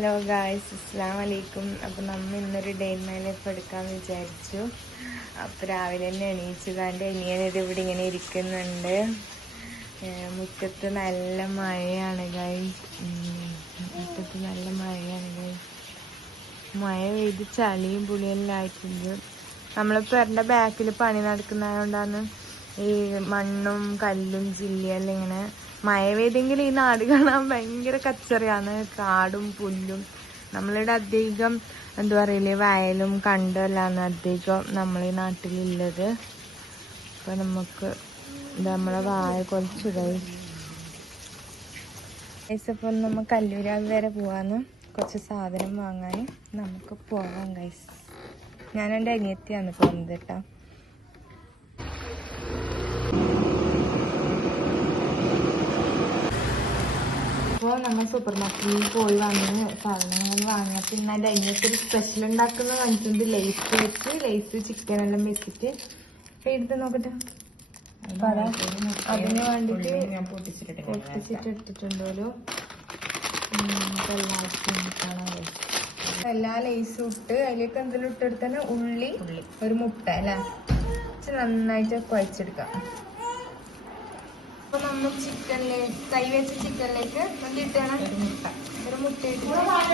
Hello guys, അസ്സലാമു അലൈക്കും. അപ്പോൾ നമ്മൾ ഇന്നൊരു ഡേ ഇൻ മൈ ലൈഫ് എടുക്കാമെന്ന് വിചാരിച്ചു. അപ്പോൾ രാവിലെ തന്നെ എണീച്ചു കണ്ട് ഇനിയത് ഇവിടെ ഇങ്ങനെ ഇരിക്കുന്നുണ്ട്. മുറ്റത്ത് നല്ല മഴയാണ് ഗായ്സ്. മുറ്റത്ത് നല്ല മഴയാണ് ഗായ്സ്. മഴ പെയ്ത് ചളിയും പുളിയെല്ലാം ആയിട്ടുണ്ട്. നമ്മളിപ്പോൾ എൻ്റെ ബാക്കിൽ പണി നടക്കുന്നതുകൊണ്ടാണ് ഈ മണ്ണും കല്ലും ചില്ലിയെല്ലാം ഇങ്ങനെ. മഴ പെയ്തെങ്കിൽ ഈ നാട് കാണാൻ ഭയങ്കര കച്ചറിയാണ്, കാടും പുല്ലും. നമ്മളിവിടെ അധികം എന്താ പറയില്ലേ, വയലും കണ്ടല്ലാന്ന് അധികം നമ്മളീ നാട്ടിലുള്ളത്. അപ്പൊ നമുക്ക് നമ്മളെ വായ കുറച്ചിടായി. ഗൈസ്, നമ്മൾ കല്ലൂരാവ് വരെ പോവാന്ന് കുറച്ച് സാധനം വാങ്ങാൻ നമുക്ക് പോവാം ഗൈസ്. ഞാൻ എൻ്റെ അനിയത്തിയാണ് പോകുന്നത് കേട്ടോ. അപ്പോൾ നമ്മൾ സൂപ്പർ മാർക്കറ്റിൽ പോയി വന്ന് സാധനങ്ങൾ വാങ്ങാം. പിന്നെ അതിൻ്റെ അനിയത്തൊരു സ്പെഷ്യൽ ഉണ്ടാക്കുന്നത് കണ്ടിട്ടുണ്ട്. ലേസ് ചിക്കൻ എല്ലാം വെച്ചിട്ട് എടുത്ത് നോക്കട്ടെ. അതിന് വേണ്ടിട്ട് പൊട്ടിച്ചിട്ടെടുത്തിട്ടുണ്ടല്ലോ. എല്ലാ ലേസും ഇട്ട് അതിലേക്ക് എന്തെങ്കിലും ഇട്ടെടുത്താൽ ഉള്ളി, ഒരു മുട്ട അല്ലേ, നന്നായിട്ട് കുഴച്ചെടുക്കാം. അപ്പൊ നമ്മൾ കൈ വെച്ച ചിക്കനിലേക്ക് എന്തിട്ടാണ് ഒരു മുട്ട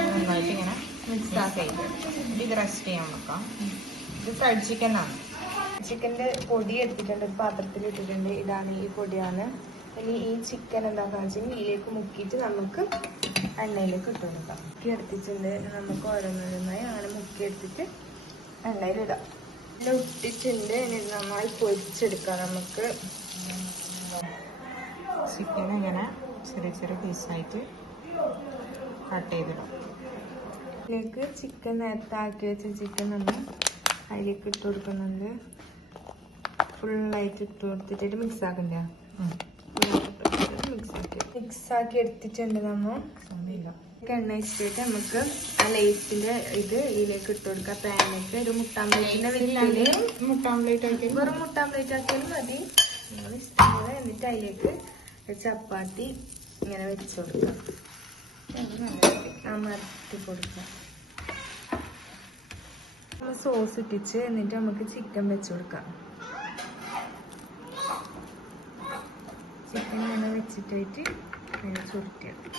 നന്നായിട്ട് ഇങ്ങനെ മിക്സ് ആക്കി ഇത് റെസ്റ്റ് ചെയ്യാൻ വെക്കാം. ഇത് ഫ്രൈഡ് ചിക്കനാണ്. ചിക്കൻ്റെ പൊടി എടുത്തിട്ടുണ്ട്, ഒരു പാത്രത്തിൽ ഇട്ടിട്ടുണ്ട്. ഇതാണ്, ഈ പൊടിയാണ്. ഇനി ഈ ചിക്കൻ എന്താക്കാന്ന് വെച്ചാൽ ഇതിലേക്ക് മുക്കിയിട്ട് നമുക്ക് എണ്ണയിലേക്ക് ഇട്ട് കൊടുക്കാം. മുക്കി എടുത്തിട്ടുണ്ട്. നമുക്ക് ഓരോന്നോരോന്നായി അങ്ങനെ മുക്കി എടുത്തിട്ട് എണ്ണയിലിടാം. എല്ലാം ഇട്ടിട്ടുണ്ട്. ഇനി നന്നായി പൊരിച്ചെടുക്കാം. നമുക്ക് ചിക്കൻ ഇങ്ങനെ ചെറിയ ചെറിയ പീസായിട്ട് കട്ട് ചെയ്തിടാം. ഇതിലേക്ക് ചിക്കൻ നേരത്തെ ആക്കി വെച്ച ചിക്കൻ നമ്മൾ അതിലേക്ക് ഇട്ട് കൊടുക്കുന്നുണ്ട്. ഫുള്ളായിട്ട് ഇട്ട് കൊടുത്തിട്ട് മിക്സ് ആക്കണ്ടേ? മിക്സ് ആക്കി എടുത്തിട്ടുണ്ട്. നമ്മൾ എണ്ണ വെച്ചിട്ട് നമുക്ക് ആ ലേസിന്റെ ഇത് ഇതിലേക്ക് ഇട്ട് കൊടുക്കാം. പാനിലേക്ക് ഒരു മുട്ടാംപ്ലേറ്റിന്റെ മുട്ടാംപ്ലേറ്റ് ആക്കി വെറും മുട്ടാംപ്ലേറ്റ് ആക്കിയാലും മതി. നിങ്ങൾ ഇഷ്ടംപോലെ. എന്നിട്ട് അതിലേക്ക് ചപ്പാത്തി ഇങ്ങനെ വെച്ച് കൊടുക്കാം, അമർത്തി കൊടുക്കാം. സോസ് ഇട്ടിച്ച് എന്നിട്ട് നമുക്ക് ചിക്കൻ വെച്ച് കൊടുക്കാം. ചിക്കൻ ഇങ്ങനെ വെച്ചിട്ടായിട്ട് ഇങ്ങനെ ചുരുട്ടിയെടുക്കും.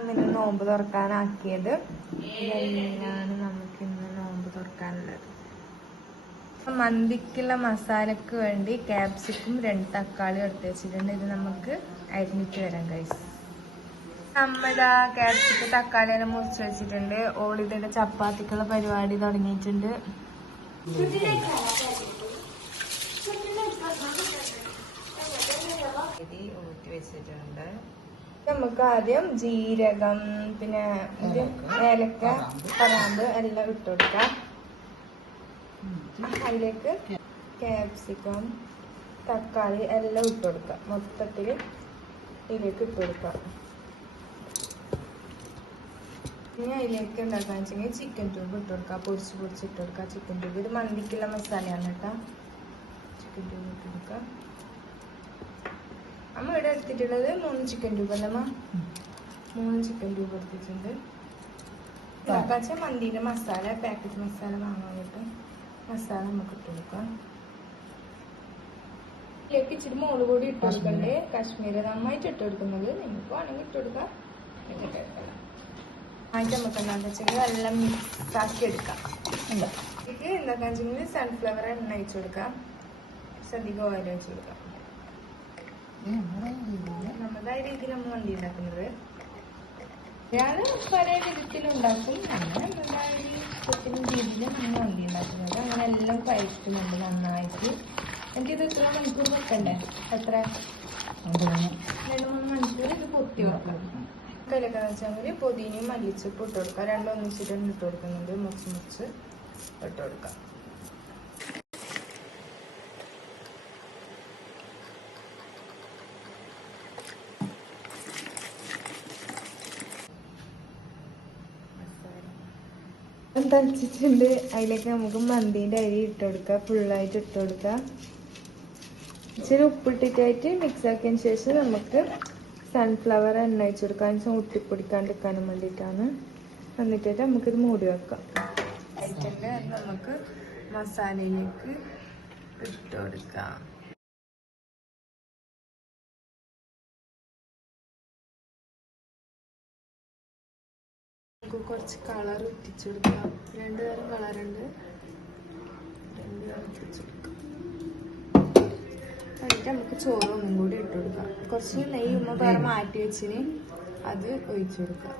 ഇങ്ങനെ നോമ്പ് തുറക്കാനാക്കിയത് ഇതെല്ലാം നമുക്ക് ഇന്ന് നോമ്പ് തുറക്കാനുള്ളത്. മന്തിക്കുള്ള മസാലക്ക് വേണ്ടി ക്യാപ്സിക്കും 2 തക്കാളി എടുത്ത് വെച്ചിട്ടുണ്ട്. ഇത് നമുക്ക് അരിഞ്ഞിട്ട് വരാം ഗൈസ്. നമ്മുടെ ക്യാപ്സിക്കും തക്കാളി എല്ലാം മുറിച്ച് വെച്ചിട്ടുണ്ട്. ഓളിതിന്റെ ചപ്പാത്തിക്കുള്ള പരിപാടി തുടങ്ങിയിട്ടുണ്ട്. ഊറ്റി വെച്ചിട്ടുണ്ട്. നമുക്ക് ആദ്യം ജീരകം, പിന്നെ ഏലക്ക, കറാമ്പ് എല്ലാം ഇട്ട് കൊടുക്കാം. അതിലേക്ക് ക്യാപ്സിക്കം, തക്കാളി എല്ലാം ഇട്ട് കൊടുക്കാം. മൊത്തത്തിൽ ഇതിലേക്ക് ഇട്ട് കൊടുക്കാം. ഇനി അതിലേക്ക് ഉണ്ടാക്കാന്ന് വെച്ചെങ്കിൽ ചിക്കൻ ട്യൂബ് ഇട്ട് കൊടുക്കാം. പൊടിച്ച് ഇട്ട് കൊടുക്കാം ചിക്കൻ ട്യൂബ്. ഇത് മന്തിക്കുള്ള മസാലയാണ് കേട്ടോ. ചിക്കൻ ട്യൂബ് ഇട്ട് കൊടുക്കാം. അമ്മ ഇവിടെ എടുത്തിട്ടുള്ളത് 3 ചിക്കൻ ട്യൂബ് അല്ലമ്മ? 3 ചിക്കൻ ട്യൂബ് എടുത്തിട്ടുണ്ട്. ഇതാക്കാച്ച മന്തിയുടെ മസാല, പാക്കറ്റ് മസാല വാങ്ങാൻ കിട്ടും. മസാല നമുക്ക് ഇട്ട് കൊടുക്കാം. ഇതിലേക്ക് ഇച്ചിരി മുളക് പൊടി ഇട്ട് കൊടുക്കണ്ടേ, കാശ്മീരി നന്നായിട്ട് ഇട്ട് കൊടുക്കുന്നത്. നിങ്ങൾക്ക് വേണമെങ്കിൽ ഇട്ട് കൊടുക്കാം. ആയിട്ട് നമുക്ക് എന്താണെന്ന് വെച്ചെങ്കിൽ എല്ലാം മിക്സ് ആക്കി എടുക്കാം. ഇത് എന്താക്കാന്ന് വെച്ചെങ്കിൽ സൺഫ്ലവർ എണ്ണ ഒഴിച്ചു കൊടുക്കാം. അധികം ഓയിൽ ഒഴിച്ചു കൊടുക്കാം. നമ്മുടെ രീതിയിൽ നമ്മൾ മന്തി ഉണ്ടാക്കുന്നത് ഞാൻ പല വിധത്തിലുണ്ടാക്കും. അങ്ങനെ ഇഷ്ടത്തിനും രീതിയിൽ നമ്മൾ മന്തി ഉണ്ടാക്കുന്നത്. അങ്ങനെ എല്ലാം കഴിക്കുന്നുണ്ട് നന്നായിട്ട്. എനിക്കിത് എത്ര മണിക്കൂർ വെക്കണ്ടേ? എത്ര 2-3 മണിക്കൂർ ഇത് പൊത്തി വെക്കാം. കലക്കാന്ന് വെച്ചാൽ പൊതിനയും മല്ലിച്ചപ്പ് ഇട്ട് കൊടുക്കാം. 2 ഒന്നിച്ചിട്ട് ഇട്ട് കൊടുക്കുന്നുണ്ട്. മുറിച്ച് ഇട്ട് കൊടുക്കാം. തളിച്ചിട്ടുണ്ട്. അതിലേക്ക് നമുക്ക് മന്തീൻ്റെ അരി ഇട്ട് കൊടുക്കാം. ഫുള്ളായിട്ട് ഇട്ട് കൊടുക്കാം. ഇച്ചിരി ഉപ്പിട്ടിട്ടായിട്ട് മിക്സ് ആക്കിയതിന് ശേഷം നമുക്ക് സൺഫ്ലവർ എണ്ണ ഒഴിച്ചു കൊടുക്കാൻ ഒട്ടിപ്പൊടിക്കാണ്ടിരിക്കാനും വേണ്ടിയിട്ടാണ്. എന്നിട്ട് നമുക്കിത് മൂടി വെക്കാം. ആയിട്ടുണ്ട്. നമുക്ക് മസാലയിലേക്ക് ഇട്ട് കൊടുക്കാം. നമുക്ക് കുറച്ച് കളർ ഇട്ടിച്ചു കൊടുക്കാം. 2 തരം കളറുണ്ട്. 2 തരം ഇട്ടിച്ചു കൊടുക്കാം. എന്നിട്ട് നമുക്ക് ചോറ് ഒന്നും കൂടി ഇട്ട് കൊടുക്കാം. കുറച്ച് നെയ്യ് വേറെ മാറ്റി വെച്ചിന് അത് ഒഴിച്ചു കൊടുക്കാം.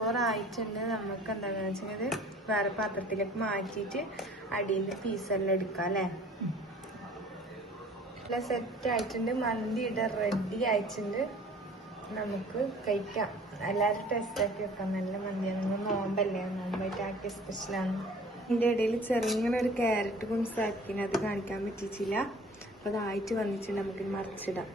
ചോറായിട്ടുണ്ട്. നമുക്ക് എന്താണെന്ന് വെച്ചാൽ വേറെ പാത്രത്തിലേക്ക് മാറ്റിയിട്ട് അടിയിൽ പീസെല്ലാം എടുക്കാം അല്ലേ. എല്ലാം സെറ്റ് ആയിട്ടുണ്ട്. മന്തിയുടെ റെഡി ആയിട്ടുണ്ട്. നമുക്ക് കഴിക്കാം. എല്ലാവരും ടേസ്റ്റ് ആക്കി വെക്കാം. നല്ല മന്തിയാണ്. നമ്മൾ നോമ്പല്ലേ, നോമ്പായിട്ട് ആക്കിയ സ്പെഷ്യലാണ്. ഇതിൻ്റെ ഇടയിൽ ചെറുങ്ങനെ ഒരു ക്യാരറ്റ് കുംസാക്കിന് അത് കാണിക്കാൻ പറ്റിയിട്ടില്ല. അപ്പോൾ അതായിട്ട് വന്നിട്ടുണ്ട്. നമുക്ക് മറിച്ചിടാം.